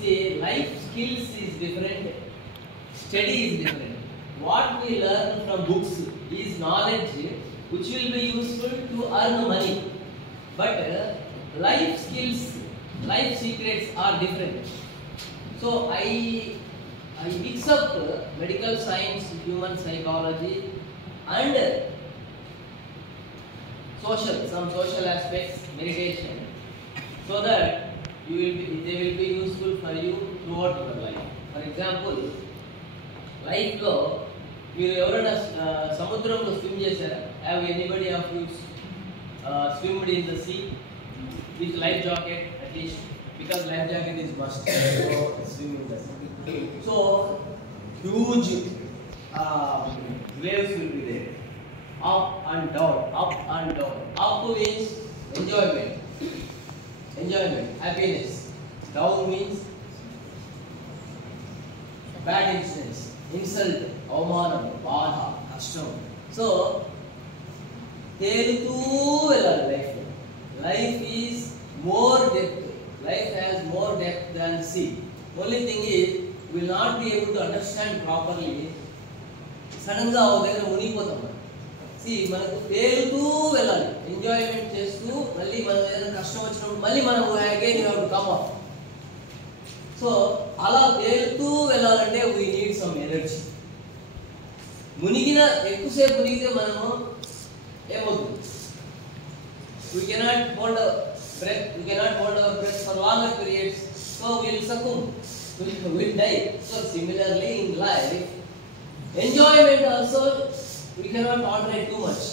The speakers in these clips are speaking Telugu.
See, life skills is different, study is different. What we learn from books is knowledge which will be useful to earn money. But life skills, life secrets are different. So I mix up medical science, human psychology, and some social aspects, meditation, so that they will be useful for you throughout your life. For example, life లో మీరు ఎవరైనా సముద్రంలో స్విమ్ చేశారా? Have anybody of you swimmed in the sea with life jacket at least? Because life jacket is must for swimming the sea. So huge waves will be there, up and down, up and down. Up means enjoyment, happiness. Down means bad incidents, insult, అవమానం, బాధ, కష్టం. సో తేలుతూ వెళ్ళాలి life. Life is more depth. Life has more depth than sea. Only thing is will not be able to understand properly. Sudden గా ఒక దగ్గర మునిగిపోతాం. మనకు తేలుతూ వెళ్ళాలి, ఎంజాయ్మెంట్ చేస్తూ. మళ్ళీ మనం ఏదైనా కష్టం వచ్చినప్పుడు మళ్ళీ మనం అగైన్ కమ్ అప్. సో అలా తేలుతూ వెళ్ళాలంటే వీ నీడ్ సమ్ ఎనర్జీ. ఎక్కువసేపు మునిగితే మనము ఏమవుతుంది? We cannot hold our breath for longer periods, so we will succumb, we will die. So similarly in life, enjoyment also we cannot tolerate too much.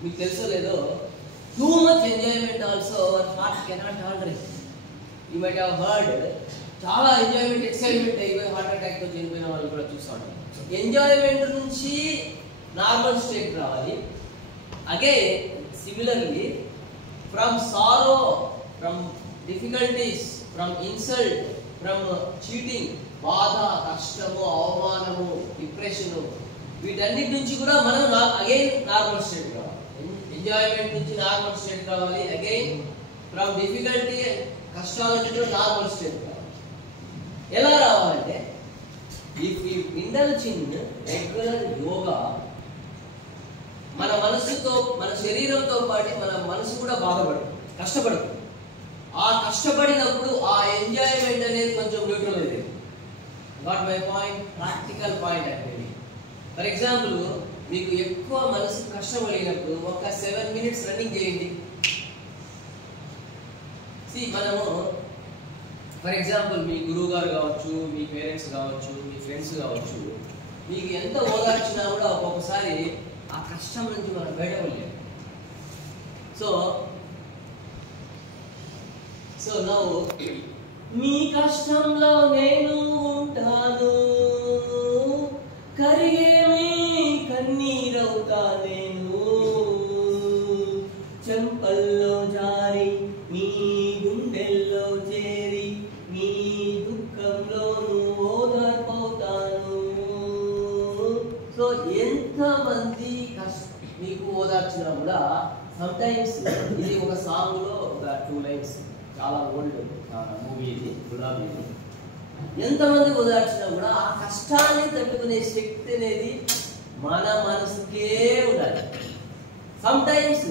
మీకు తెలుసో లేదో, too much enjoyment also our heart cannot tolerate. You might have heard, చాలా ఎంజాయ్మెంట్, ఎక్సైట్మెంట్ అయిపోయి హార్ట్ అటాక్ తో చనిపోయిన వాళ్ళు కూడా చూస్తాం. ఎంజాయ్మెంట్ నుంచి నార్మల్ స్టేట్ రావాలి. Again similarly from sorrow, from difficulties, from insult, from cheating, బాధ, కష్టము, అవమానము, డిప్రెషను, వీటన్నిటి నుంచి కూడా మనం అగైన్ నార్మల్ స్టేట్ రావాలి. ఎంజాయ్మెంట్ నుంచి నార్మల్ స్టేట్ రావాలి. అగైన్ ఫ్రమ్ డిఫికల్టీ, కష్టాల నుంచి కూడా నార్మల్ స్టేట్ రావాలి. ఎలా రావాలంటే, if you indulge in regular yoga, మన మనసుతో, మన శరీరంతో పాటు మన మనసు కూడా బాధపడుతుంది, కష్టపడుతుంది. ఆ కష్టపడినప్పుడు ఆ ఎంజాయ్మెంట్ అనేది కొంచెం న్యూట్రల్ అయితే. Got my point? Practical point అంటే, ఫర్ ఎగ్జాంపుల్ మీకు ఎక్కువ మనసు కష్టం కలిగినప్పుడు ఒక 7 minutes రన్నింగ్ చేయండి. మనము ఫర్ ఎగ్జాంపుల్ మీ గురువు గారు కావచ్చు, మీ పేరెంట్స్ కావచ్చు, మీ ఫ్రెండ్స్ కావచ్చు, మీకు ఎంత ఓదార్చినా కూడా ఒక్కొక్కసారి ఆ కష్టం నుంచి మనం బయటపడలేము. సో నౌ మీ కష్టంలో నేను ఉంటాను, కరిగే మీ కన్నీరవుతా నేను, చెంపల్లో జారి మీ గుండెల్లో చేరి మీ దుఃఖంలో ఓదార్పవుతాను. సో ఎంతమంది మీకు ఓదార్చినా కూడా సమ్టైమ్స్, ఇది ఒక సాంగ్ లో ఒక 2 lines, చాలా ఓల్డ్ మూవీ ఇది, గులాబీ. ఎంతమంది ఓదార్చినా కూడా ఆ కష్టాన్ని తట్టుకునే శక్తి అనేది మన మనసుకే ఉండాలి. సమ్టైమ్స్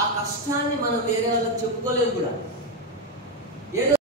ఆ కష్టాన్ని మనం వేరే వాళ్ళకి చెప్పుకోలేము కూడా.